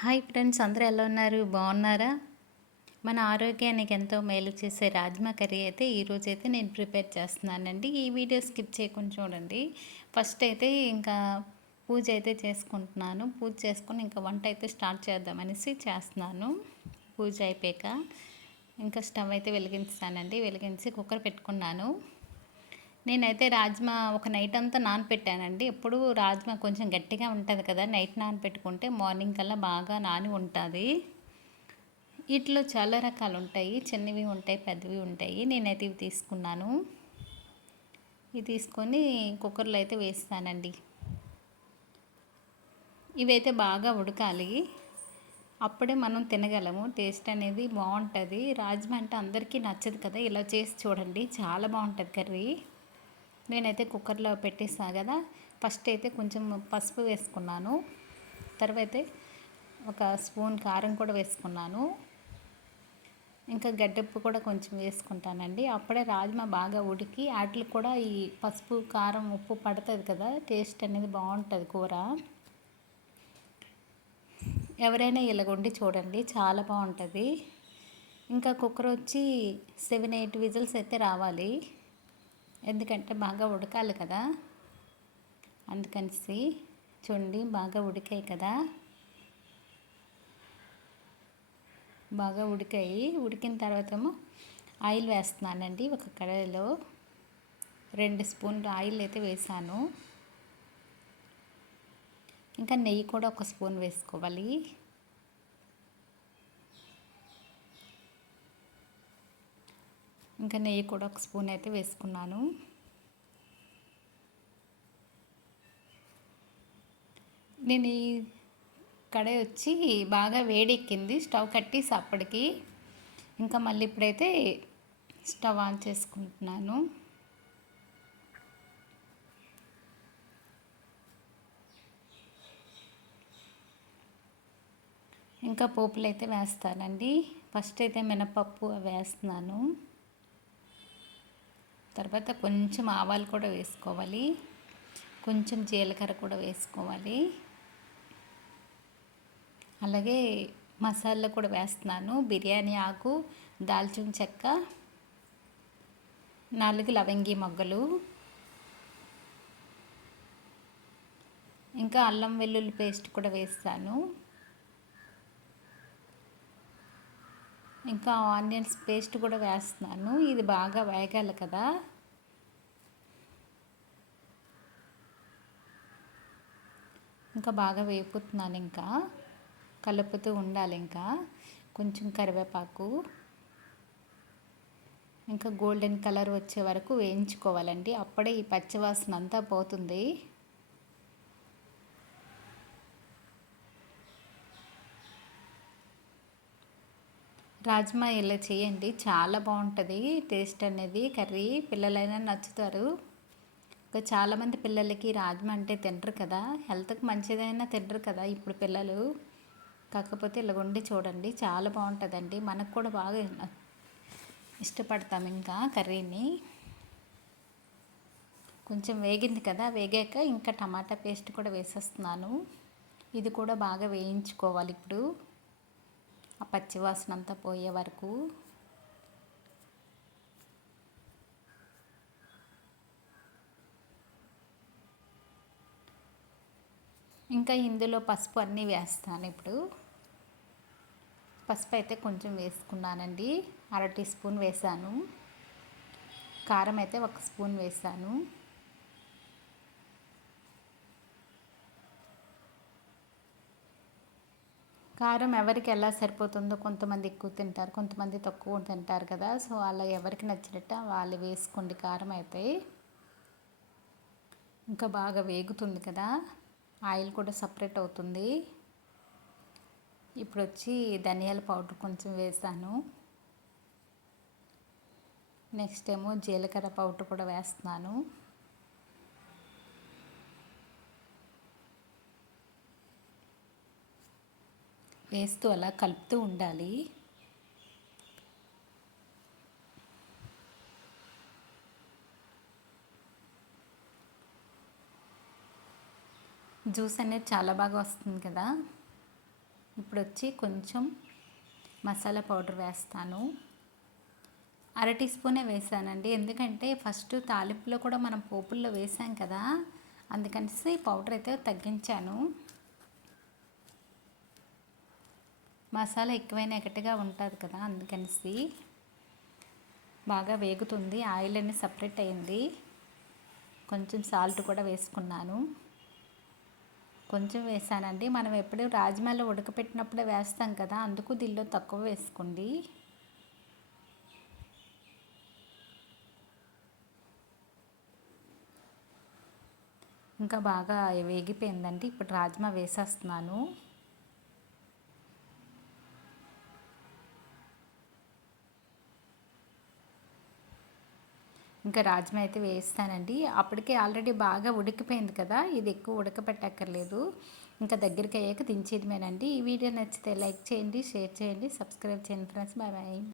Hi friends అందరూ ఎలా ఉన్నారు? బాగున్నారా? మన ఆరోగ్యానికి ఎంతో మేలు చేసే రాజ్మా కర్రీ అయితే ఈరోజు అయితే నేను ప్రిపేర్ చేస్తున్నానండి. ఈ వీడియో స్కిప్ చేయకుండా చూడండి. ఫస్ట్ అయితే ఇంకా పూజ అయితే చేసుకుంటున్నాను. పూజ చేసుకొని ఇంకా వంట అయితే స్టార్ట్ చేద్దామనేసి చేస్తున్నాను. పూజ అయిపోయాక ఇంకా స్టవ్ అయితే వెలిగించానండి వెలిగించి కుక్కర్ పెట్టుకున్నాను. నేనైతే రాజ్మా ఒక నైట్ అంతా నానపెట్టానండి. ఎప్పుడు రాజ్మా కొంచెం గట్టిగా ఉంటుంది కదా నైట్ నానపెట్టుకుంటే మార్నింగ్ కల్లా బాగా నాని ఉంటుంది. వీటిలో చాలా రకాలు ఉంటాయి. చిన్నవి ఉంటాయి పెద్దవి ఉంటాయి. నేనైతే ఇవి తీసుకున్నాను. ఇవి తీసుకొని కుక్కర్లో అయితే వేస్తానండి. ఇవైతే బాగా ఉడకాలి. అప్పుడే మనం తినగలము. టేస్ట్ అనేది బాగుంటుంది. రాజ్మా అంటే అందరికీ నచ్చదు కదా ఇలా చేసి చూడండి. చాలా బాగుంటుంది కర్రీ. నేనైతే కుక్కర్లో పెట్టేసా కదా. ఫస్ట్ అయితే కొంచెం పసుపు వేసుకున్నాను. తర్వాత ఒక స్పూన్ కారం కూడా వేసుకున్నాను. ఇంకా గడ్డప్పు కూడా కొంచెం వేసుకుంటానండి. అప్పుడే రాజ్మా బాగా ఉడికి వాటికి కూడా ఈ పసుపు కారం ఉప్పు పడుతుంది కదా టేస్ట్ అనేది బాగుంటుంది కూర. ఎవరైనా ఇలాగొండి చూడండి చాలా బాగుంటుంది. ఇంకా కుక్కర్ వచ్చి సెవెన్ ఎయిట్ విజిల్స్ అయితే రావాలి. ఎందుకంటే బాగా ఉడకాలి కదా. అందుకనిసి చూడండి బాగా ఉడికాయి కదా. బాగా ఉడికాయి. ఉడికిన తర్వాత ఏమో ఆయిల్ వేస్తున్నానండి ఒక కడాయిలో. రెండు స్పూన్లు ఆయిల్ అయితే వేసాను. ఇంకా నెయ్యి కూడా ఒక స్పూన్ వేసుకోవాలి. ఇంకా నెయ్యి కూడా ఒక స్పూన్ అయితే వేసుకున్నాను. నేను ఈ కడాయి వచ్చి బాగా వేడెక్కింది స్టవ్ కట్టేసి అప్పటికి. ఇంకా మళ్ళీ ఇప్పుడైతే స్టవ్ ఆన్ చేసుకుంటున్నాను. ఇంకా పోపులు అయితే వేస్తానండి. ఫస్ట్ అయితే మినపప్పు వేస్తున్నాను. తర్వాత కొంచెం ఆవాలు కూడా వేసుకోవాలి. కొంచెం జీలకర్ర కూడా వేసుకోవాలి. అలాగే మసాలా కూడా వేస్తున్నాను. బిర్యానీ ఆకు దాల్చిన చెక్క నాలుగు లవంగి మొగ్గలు. ఇంకా అల్లం వెల్లుల్లి పేస్ట్ కూడా వేస్తాను. ఇంకా ఆనియన్స్ పేస్ట్ కూడా వేస్తున్నాను. ఇది బాగా వేగాలి కదా. ఇంకా బాగా వేపుతున్నాను ఇంకా. కలుపుతూ ఉండాలి ఇంకా. కొంచెం కరివేపాకు. ఇంకా గోల్డెన్ కలర్ వచ్చే వరకు వేయించుకోవాలండి. అప్పుడే ఈ పచ్చివాసన అంతా పోతుంది. రాజ్మా ఇలా చేయండి. చాలా బాగుంటుంది. టేస్ట్ అనేది కర్రీ పిల్లలైనా నచ్చుతారు. ఇంకా చాలామంది పిల్లలకి రాజ్మా అంటే తినరు కదా. హెల్త్కి మంచిదైనా తినరు కదా ఇప్పుడు పిల్లలు. కాకపోతే ఇలా వండి చూడండి. చాలా బాగుంటుందండి. మనకు కూడా బాగా ఇష్టపడతాం ఇంకా కర్రీని. కొంచెం వేగింది కదా వేగాక ఇంకా టమాటా పేస్ట్ కూడా వేసేస్తున్నాను. ఇది కూడా బాగా వేయించుకోవాలి ఇప్పుడు. ఆ పచ్చివాసన అంతా పోయే వరకు ఇంకా ఇందులో పసుపు అన్నీ వేస్తాను ఇప్పుడు. పసుపు అయితే కొంచెం వేసుకున్నానండి. అర టీ స్పూన్ వేసాను. కారం అయితే ఒక స్పూన్ వేసాను. కారం ఎవరికి ఎలా సరిపోతుందో కొంతమంది ఎక్కువ తింటారు కొంతమంది తక్కువ తింటారు కదా. సో అలా ఎవరికి నచ్చినట్టు వాళ్ళు వేసుకోండి కారం అయితే ఇంకా బాగా వేగుతుంది కదా. ఆయిల్ కూడా సపరేట్ అవుతుంది. ఇప్పుడు వచ్చి ధనియాల పౌడర్ కొంచెం వేసాను. నెక్స్ట్ ఏమో జీలకర్ర పౌడర్ కూడా వేస్తున్నాను. వేస్తూ అలా కలుపుతూ ఉండాలి. జ్యూస్ అనేది చాలా బాగా వస్తుంది కదా. ఇప్పుడు వచ్చి కొంచెం మసాలా పౌడర్ వేస్తాను. అర టీ స్పూనే వేసానండి. ఎందుకంటే ఫస్ట్ తాలింపులో కూడా మనం పోపుల్లో వేసాం కదా. అందుకనేసి పౌడర్ అయితే తగ్గించాను. మసాలా ఎక్కువైనా గట్టిగా ఉంటుంది కదా అందుకనేసి బాగా వేగుతుంది. ఆయిల్ అనేది సపరేట్ అయింది. కొంచెం సాల్ట్ కూడా వేసుకున్నాను. కొంచెం వేసానండి. మనం ఎప్పుడు రాజ్మాలో ఉడకపెట్టినప్పుడే వేస్తాం కదా అందుకు దీనిలో తక్కువ వేసుకోండి. ఇంకా బాగా వేగిపోయిందండి. ఇప్పుడు రాజ్మా వేసేస్తున్నాను. ఇంకా రాజ్మా అయితే వేస్తానండి అప్పటికే ఆల్రెడీ బాగా ఉడికిపోయింది కదా ఇది ఎక్కువ ఉడకపెట్టక్కర్లేదు. ఇంకా దగ్గరికి అయ్యాక దించేయడమేనండి ఈ వీడియో నచ్చితే లైక్ చేయండి షేర్ చేయండి సబ్స్క్రైబ్ చేయండి ఫ్రెండ్స్. Bye bye.